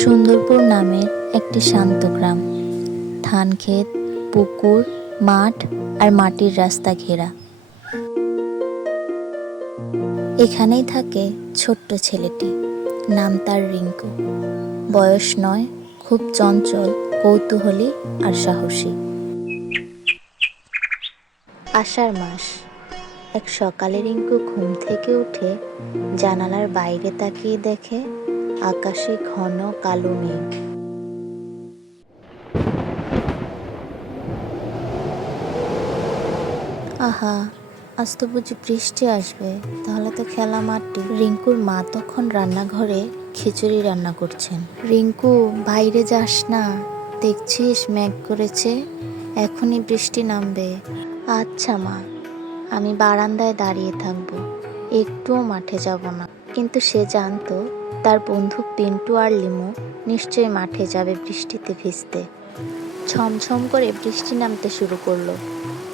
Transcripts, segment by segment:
সুন্দরপুর নামের একটি শান্ত গ্রাম। ধানক্ষেত, পুকুর, মাঠ আর মাটির রাস্তা ঘেরা। এখানেই থাকে ছোট্ট ছেলেটি, নাম তার রিঙ্কু। বয়স 9, খুব চঞ্চল, কৌতূহলী আর সাহসী। আষাঢ় মাস। এক সকালে রিঙ্কু ঘুম থেকে উঠে জানালার বাইরে তাকিয়ে দেখে আকাশে ঘন কালো মেঘ। আহা, আজ তো বুঝি বৃষ্টি আসবে, তাহলে তো খেলা মাটি। রিঙ্কুর মা তখন রান্নাঘরে খিচুড়ি রান্না করছেন। রিঙ্কু, বাইরে যাস না, দেখছিস মেঘ করেছে, এখনই বৃষ্টি নামবে। আচ্ছা মা, আমি বারান্দায় দাঁড়িয়ে থাকবো, একটুও মাঠে যাব না। কিন্তু সে জানতো তার বন্ধু পিন্টু আর লিমু নিশ্চয়ই মাঠে যাবে বৃষ্টিতে ভিজতে। ছমছম করে বৃষ্টি নামতে শুরু করলো।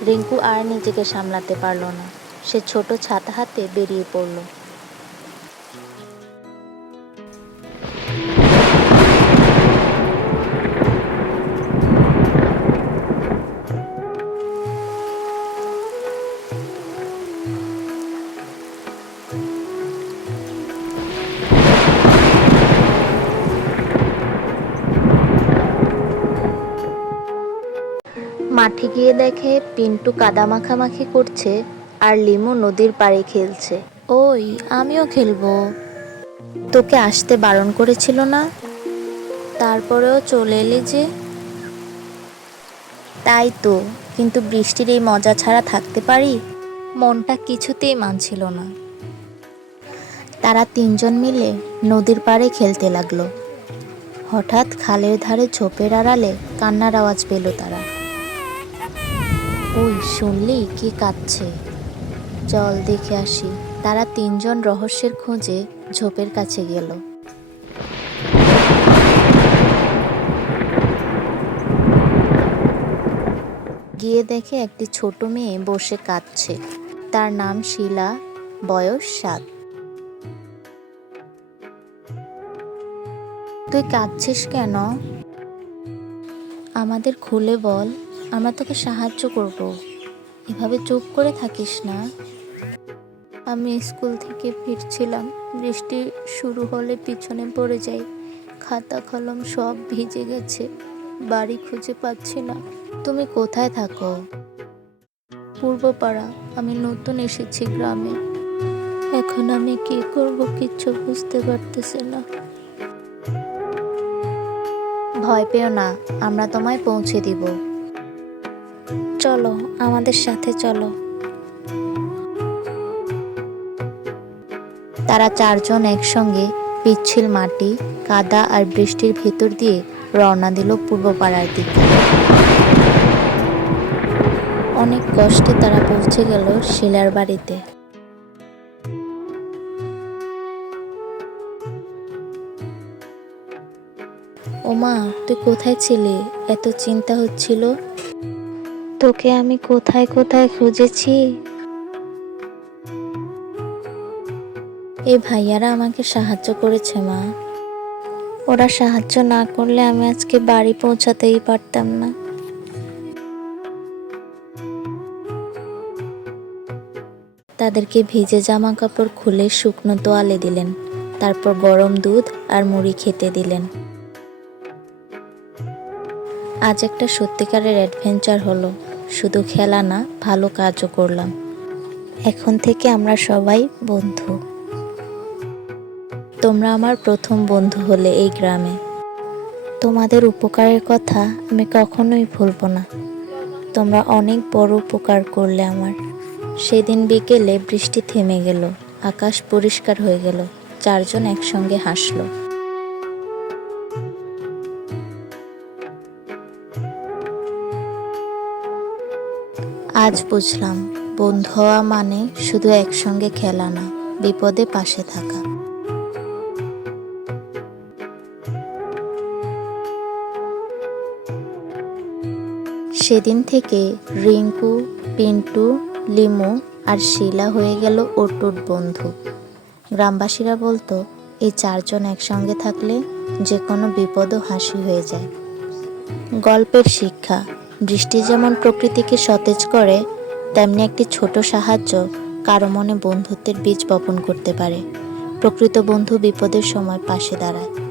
রিঙ্কু আর নিজেকে সামলাতে পারল না, সে ছোট ছাতা হাতে বেরিয়ে পড়ল। মাঠে গিয়ে দেখে পিন্টু কাদা মাখামাখি করছে আর লিমু নদীর পাড়ে খেলছে। ওই, আমিও খেলবো। তোকে আসতে বারণ করেছিল না? তারপরেও চলে এলি যে? তাই তো, কিন্তু বৃষ্টির এই মজা ছাড়া থাকতে পারি? মনটা কিছুতেই মানছিল না। তারা 3 জন মিলে নদীর পাড়ে খেলতে লাগলো। হঠাৎ খালের ধারে ঝোপের আড়ালে কান্নার আওয়াজ পেল তারা। ওই, শুনলি কি কাঁদছে? চল দেখে আসি। তারা 3 জন রহস্যের খোঁজে ঝোপের কাছে গেল। গিয়ে দেখে একটি ছোট মেয়ে বসে কাঁদছে। তার নাম শিলা, বয়স 7। তুই কাঁদছিস কেন? আমাদের খুলে বল, আমরা তোকে সাহায্য করব। এভাবে চুপ করে থাকিস না। আমি স্কুল থেকে ফিরছিলাম, বৃষ্টি শুরু হলে পিছনে পড়ে যাই। খাতা কলম সব ভিজে গেছে, বাড়ি খুঁজে পাচ্ছি না। তুমি কোথায় থাকো? পূর্বপাড়া। আমি নতুন এসেছি গ্রামে। এখন আমি কি করব কিচ্ছু বুঝতে পারতেছি না। ভয় পেও না, আমরা তোমায় পৌঁছে দিব। চলো, আমাদের সাথে চলো। তারা 4 জন একসঙ্গে পিচ্ছিল মাটি, কাদা আর বৃষ্টির ভেতর দিয়ে রওনা দিল পূর্ব পাড়ার দিকে। অনেক কষ্টে তারা পৌঁছে গেল শিলার বাড়িতে। ওমা, তুই কোথায় ছিলি? এত চিন্তা হচ্ছিল। তোকে আমি কোথায় কোথায় খুঁজেছি। এই ভাইয়ারা আমাকে সাহায্য করেছে মা। ওরা সাহায্য না করলে আমি আজকে বাড়ি পৌঁছাতেই পারতাম না। তাদেরকে ভিজে জামা কাপড় খুলে শুকনো তোয়ালে দিলেন, তারপর গরম দুধ আর মুড়ি খেতে দিলেন। আজ একটা সত্যিকারের অ্যাডভেঞ্চার হলো, শুধু খেলা না, ভালো কাজও করলাম। এখন থেকে আমরা সবাই বন্ধু। তোমরা আমার প্রথম বন্ধু হলে এই গ্রামে। তোমাদের উপকারের কথা আমি কখনোই ভুলবো না। তোমরা অনেক বড় উপকার করলে আমার। সেদিন বিকেলে বৃষ্টি থেমে গেল, আকাশ পরিষ্কার হয়ে গেল। 4 জন একসঙ্গে হাসলো। আজ বুঝলাম, বন্ধু হওয়া মানে শুধু একসঙ্গে খেলা না, বিপদে পাশে থাকা। সেদিন থেকে রিঙ্কু, পিন্টু, লিমু আর শিলা হয়ে গেল অটুট বন্ধু। গ্রামবাসীরা বলতো এই চারজন একসঙ্গে থাকলে যে কোনো বিপদও হাসি হয়ে যায়। গল্পের শিক্ষা, বৃষ্টি যেমন প্রকৃতিকে সতেজ করে, তেমনি একটি ছোট সাহায্য কারো মনে বন্ধুত্বের বীজ বপন করতে পারে। প্রকৃত বন্ধু বিপদের সময় পাশে দাঁড়ায়।